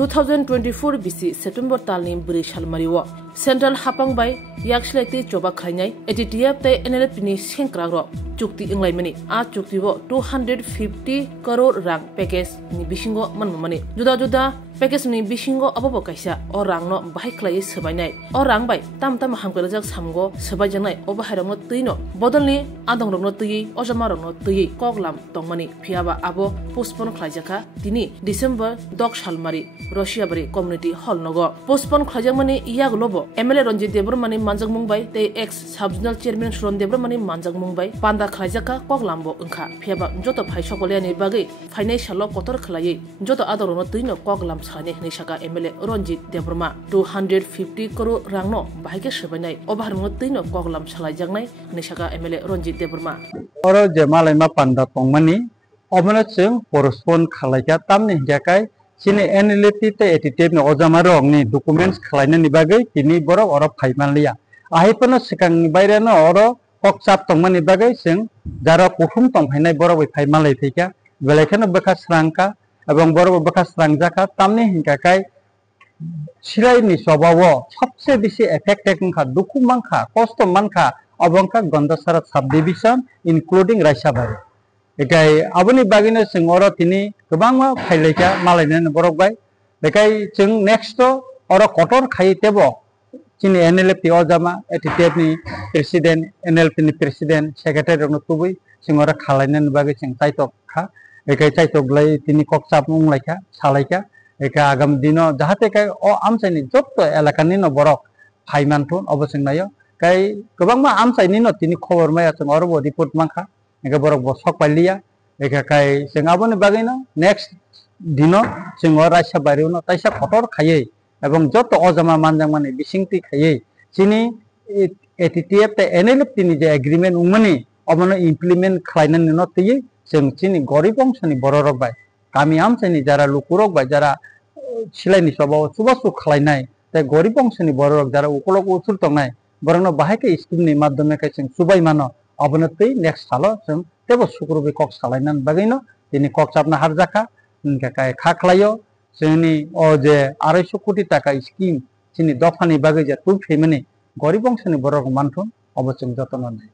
2024 bisi September talni bri shalmariwo Central Hapang bai yakslekti choba khainai ATTF te NLF ni sengkragro chukti inglaimani a chukti bo 250 crore rang package ni bisingo manmani juda juda package ni bisingo abobo kaisa o rangno bahai khlai sabainai o rang bai tam hamkarajak samgo sabajanai o bahairangno tuino bodolni adongrogno tui o jamarogno tui koklam tongmani phiaba abo postpone khlaijaka dini December dok shalmari Russia bari community hall nogo postpone khlajakmani iyaglobo MLA Ranjit Debromani manjak mungbai te ex subdivisional chairman Shron Debromani manjak mungbai panda khlaijaka koklambo engkha phiaba joto phaisokoliani bagi financial kotor khlai joto adorono tuino koklam sane nisaka MLA Ranjit Debroma 250 crore rangno bahike sebainai obarmo tuino koklam salaijaknai nisaka MLA Ranjit Debroma oro je malai ma panda tongmani obona chung postpone khlaika tamni jakai sini NLP te ATTF ni ojama rok ni documents khlaina ni bagai kini borok oro phaimanliya ahipano sikang ni baire no oro kokchap tongmani bagai sing jara kuthum tongphainai borok bai phaimanlai thika belekhano baka srangka ebong borok baka srangjaka tamni hinkakai sirai ni swabawo सबसे বেশি affected khা দুঃখ মানখা কষ্ট মানখা অবংকা গন্ডাসারা sub division including রাইসাবাড়ি একাই আবনি বাগিনে जों अर तिनी गोबां फाइलायका मालायनो बरकबाय बेखाय जों नेक्स्ट अर कटर खायतेबो जोंनि NLP अजामा ATTF नि प्रेसिडेंट NLP नि प्रेसिडेंट सेक्रेटारि रनो तुबै जों अर खालायनो बागै जों ताइतक खा बेखाय ताइतकलाय तिनी ककसाप मुंलायका सालायका एका आगाम दिनो जाहाते काय अ आमसायनि जत्त एलाकानि न बरक फाइमानथुन अबसं नायो काय गोबां आमसायनि न तिनी खबर माया जों अर बो रिपोर्ट माखा एका बरक बसक पालिया एका काय जों आबोनि बागैनो नेक्स्ट दिनो जों रायसा बारिउनो ताइसा खटर खायै एवं जत्त अजामा मानजांमानि बिसिंति खायै जिनि ATTF ते NLP नि जे एग्रीमेंट उमनि अबनो इमप्लिमेंट खालायनानै न तयै जों जिनि गरिब अंशनि बररक बाय गामि आमसायनि जारा लुकुरक बाय जारा सिलायनि सबाव सुबासु खालायनाय ते गरिब अंशनि बररक जारा उकलक उचुल तंनाय बरनो बाहायके स्किमनि माध्यमे काय जों सुबाय मानो अबनो तै नेक्स्ट सालो जों तेबो सुकुरुबि कक सालायनानै बागैनो दिनै ककसाबना हारजाखा इनकाय खाख्लायो जोंनि अ जे 250 कोटी टाका स्किम जोंनि दफानि बागै जे तुल फेमनि गरिब अंशनि बररक मानथुन अबचों जतन नाय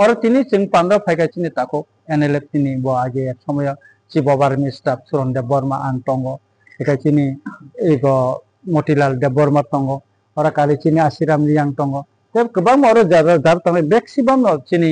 और तिनी जों पांडव फायगासिनो ताको NLF तिनी बो आगे एक समय चिफ ऑफ आर्मी स्टाफ सुरन देव बर्मा आं तंगो एकाचिनी एगो मोतीलाल देव बर्मा तंगो और कालिचिनी आशिराम लियांग तंगो तब गोबां और जार तंग मैक्सिमाम चिनी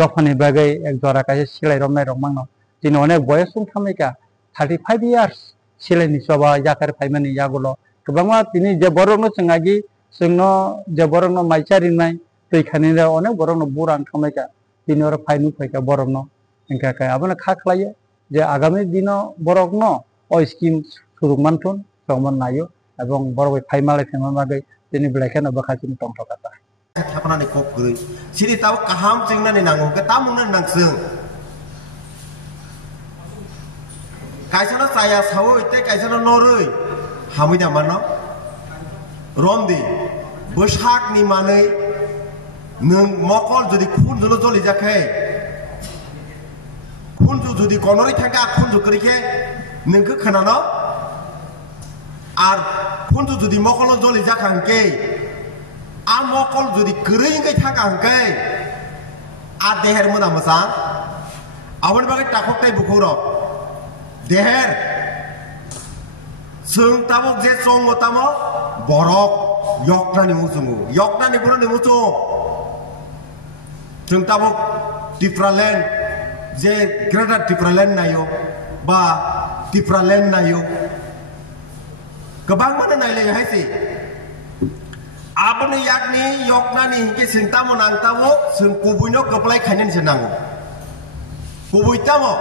दफानि बागै एक जरा काय सिलाय रमनाय रममांनो दिनै अनेक बयसुं थामैका 35 इयार्स सिलायनि सभा जाकार फाइमानि यागुलो गोबां तिनी जे बरनो जोंगागि जोंनो जे बरनो माइचारिनाय दैखानिनो अनेक बरनो बुरां थामैका दिनै और फाइनु फायका बरनो इनका काय आबनो खाख्लायो जे आगामी दिनो बरकनो अ स्किम सुरुमानथुन समन नायो एवं बरबै फाइमाले फेमागै दिनै ब्लेकेनो बखासिन तंथकाता थापनानै ककरै सिरि ताव काहाम जेंनानि नांगौ के तामुंनो नांसों कायसाना साया सावो इते कायसाना नरै हामैदा मानो रमदि बैसागनि मानै नों मकल जुदि खुनजुनो जलि जाखे खुनजु जुदि गनरै थांगा खुनजु करिखे नोंखो खोनानो आर खुनजु जुदि मकल जलि जाखांके आ मकल जुदि गोरैङै थांगांके आ देहेर मोना मोजां आबोनि बागै टाखकटाय बुखौर देहेर जों ताबक जे सं तामो बरक यकनानि मुजुमु यकनानि बुरनि मुजु जों ताबक डिफ्रालेन्ड जे ग्रेटार डिफ्रालेन्ड नायो बा डिफ्रालेन्ड नायो गोबां माने नायलाय हायसै आबोनि याकनि यकनानि हिंके सिंतामो नांताबो जों कुबुइनो गप्लाय खायनानि से नांगौ कुबुइतामो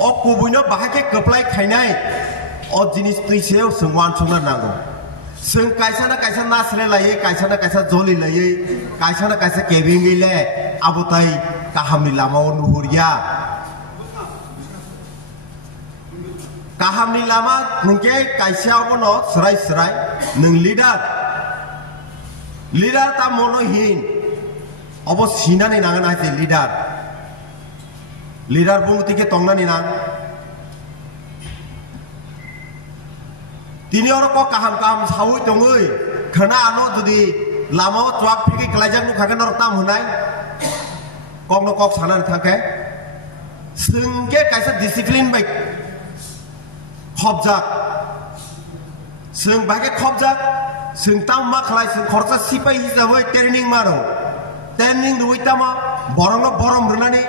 अ कुबुइनो बाहाके गप्लाय खायनाय अ जिनिस तैसेयाव जों वानसंना नांगौ जों कायसाना कायसा नासले लायै कायसाना कायसा जलि लायै कायसाना कायसा केबिंगैले आबोताय काहामनि लामाव नुहुरिया काहामनि लामा नोंके कायसायावबो न सराय सराय नों लिडार ता मनोहीन अब सिनानै नांगोन हायसे lidar leader bungti ke tongna ni nang tini orang kok kaham sawi tongoi khana ano jodi lama twak phiki kalajak nu khakan or tam hunai kok no kok sanan thake sungke kaisa discipline bai khobjak sung bage khobjak sung tam ma khlai sung khorcha sipai hisabai training maro training duai tama borom runani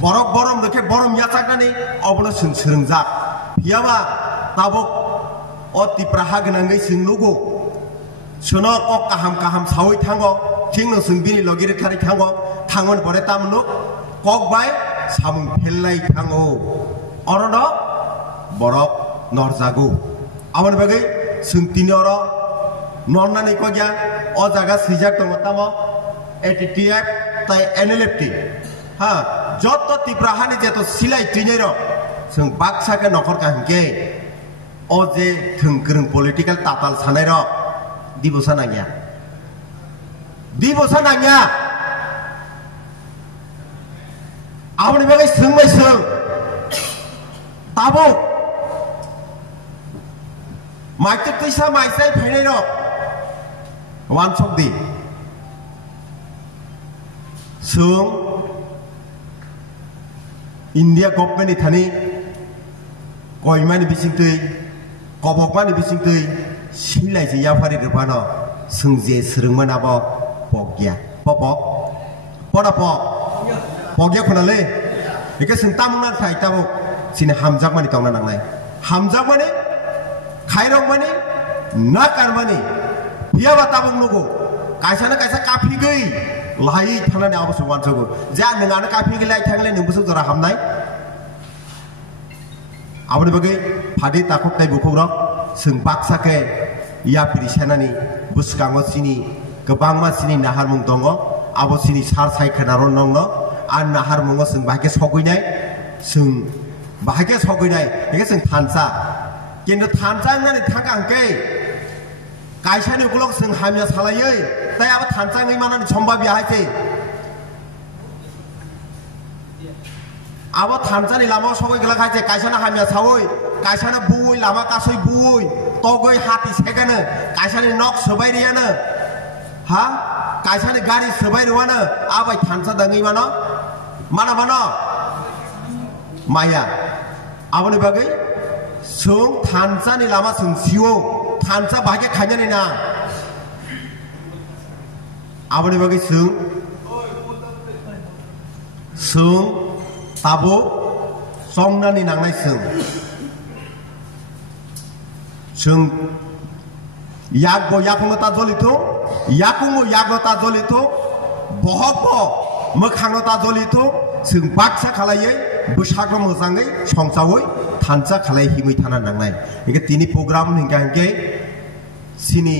borom reke borom yachaknani obno sung srungjak piyaba tabuk oti praha gnangai sung nugo sono kok kaham sawi thango thingno sung bini logire thari thango thangon pore tamnu kok bai samung phelai thango orono borok norjago amon bagai sung tinoro nonnani ko gya o jaga sijak tamo ATTF tai NLFT ha joto tiprahani jeto silai tinero sung baksa ke nokor kahke o je thungkrung political tatal sanairo dibosa nangya amoni bagai sung mai sung tabo maite kaisa maisai phainai ro wan chokdi sung India government thani koimani bisingtui kobokmani bisingtui silai je yafari rupano sungje srungmana bo pogya popok poda pogya khonale ike sung tamungna thai tabo sine hamjak mani tongna nangnai hamjak mani khairok mani nakar mani piyaba tabung nugo kaisa na kaisa kafi gei lai thana ne abasu wanjogo ja ningana kafi gei lai thangle ningbusu jora hamnai aboni bagai phadi takuk tai bukhogrok sung baksake ya piri senani buskango sini kebangma sini nahar mung tongo abo sini sar sai khanaron nongno an nahar mungo sung bahake soguinai ike sung thansa কিন্তু থানচাংনানি থাকাংকে কাইসানি উকলক जों हामिया सालायै ताय आबो थानचाङै मानानि सम्भाबि हायसे आबो थानचानि लामा सगै गला खायसे काइसाना हामिया सावै काइसाना बुवै लामा कासै बुवै तगै हाति सेगानो काइसानि नक सोबाय रियानो हा काइसानि गारि सोबाय रुवानो आबाय थानचा दङै मानो माया आबोनि बागै sung tansa ni lama sung siwo tansa bahage khanya ni na aboni bagi sung tabo songna ni nangnai sung yakung ta jolito bohoko mokhang ta jolito sung baksa khalaiye busagro mojangai songsaoi थानचा खालाय हिमै थाना नांनाय एके तिनि programme हिंगांगे सिनि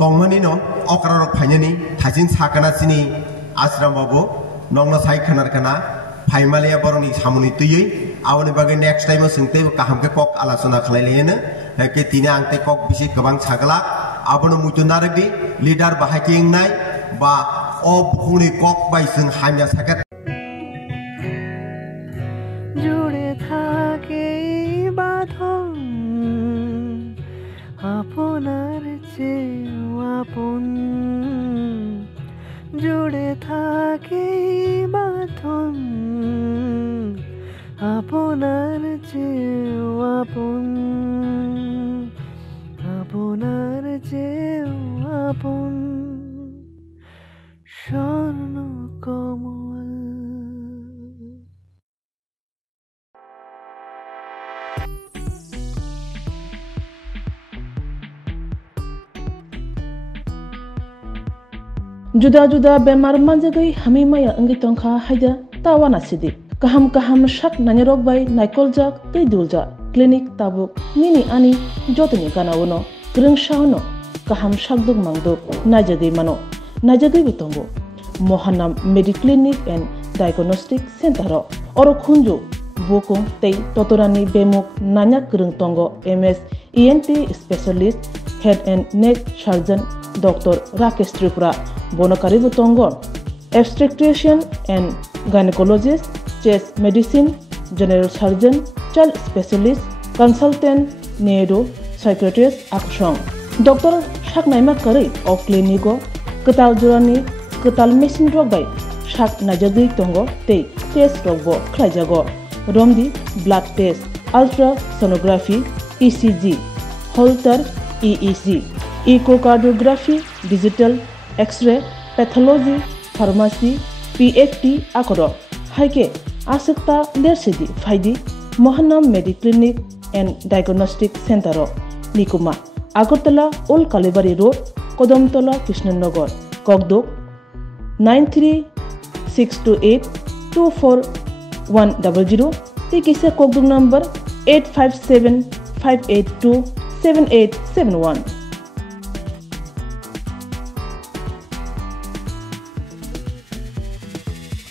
तंगमनि न अकरारक फाइनानि थाजिन साकाना सिनि आश्रम बाबू नंगना साइ खनारखाना फाइमालिया बरनि सामुनि तुयै आवनि बागे नेक्स्ट टाइम सोंते काहामके कक आलोचना खालायलेनो एके तिनि आंते कक बिसि गोबां सागला आबनो मुजुनारगि लिडार बाहायकिंनाय बा अ बुखुनि कक बाय जों हामिया साका আপনার চেয়েও আপন জুড়ে থাকে বাঁধন আপনার চেয়েও আপন স্বর্ণ কমল जुदा बेमार मानजागै हामी माया अंगि तंखा हायदा तावाना सिदि kaham shak nanyarok bai naikolJak tei duljak clinic tabuk nini ani jotoni ganawono grungshauno kaham shakduk mangduk najagei bitongo Mohanam Mediclinic and Diagnostic Center oro khunju bokung tei totorani bemuk nanyak grung tongo MS ENT specialist head and neck surgeon Dr. Rakesh Tripura bonokari butongo obstetrician and gynecologist chest medicine, general surgeon, child specialist, consultant, neuro, psychiatrist, aksong. Doctor saknaima kari o clinico ketal jorani ketal machine rok bai sak najagui tongo tei test rok bo khlaijago. Romdi blood test, ultrasonography, ECG, Holter EEG, echocardiography, digital X-ray, pathology, pharmacy, PFT akoro. Haike asukta lersidi faidi Mohanam Mediclinic and Diagnostic Center Nikuma, Agartala Old Kalibari Road, Kodamtola, Krishnanagar, Kogdok 93628241100. Tikisa Kogdok number 857-582-7871.